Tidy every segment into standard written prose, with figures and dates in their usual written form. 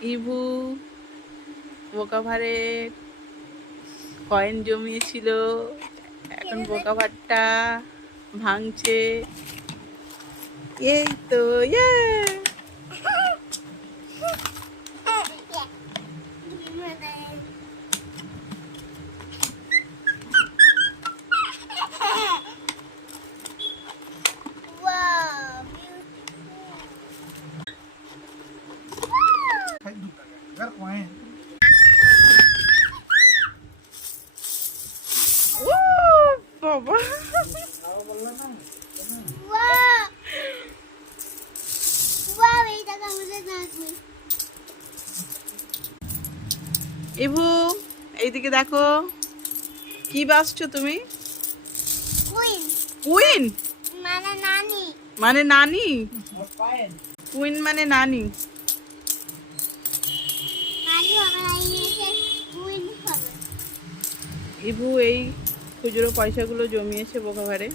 ইভু বোকা ভারে কয়েন জমিয়েছিল, এখন বোকা ভাতটা ভাঙছে। এই তো ইয়ে। ও বাবা, ইভু এইদিকে দেখো, কি বাসছো তুমি? কুইন মানে নানি? কুইন মানে নানি? ইভু এই খুচরো পয়সাগুলো জমিয়েছে বোকা ভারে।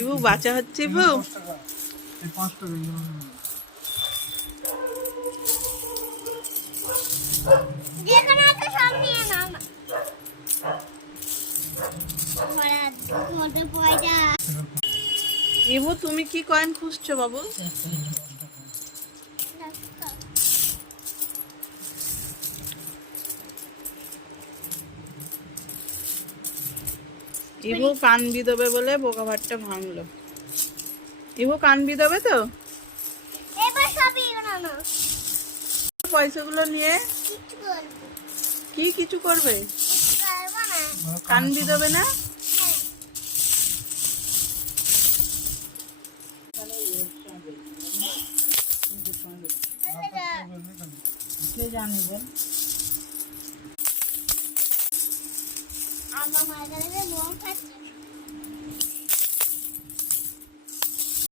ইভু বাঁচা হচ্ছে। ইভু ইভু তুমি কি কয়েন খুঁজছো বাবু? ইভু কান বিদবে বলে বোকা ভাতটা ভাঙলো। ইভু কান বিদবে তো পয়সাগুলো নিয়ে কি কিছু করবে? কান বিদবে না? জানে বল আমার মায়ের কাছে মোম খাচ্ছে।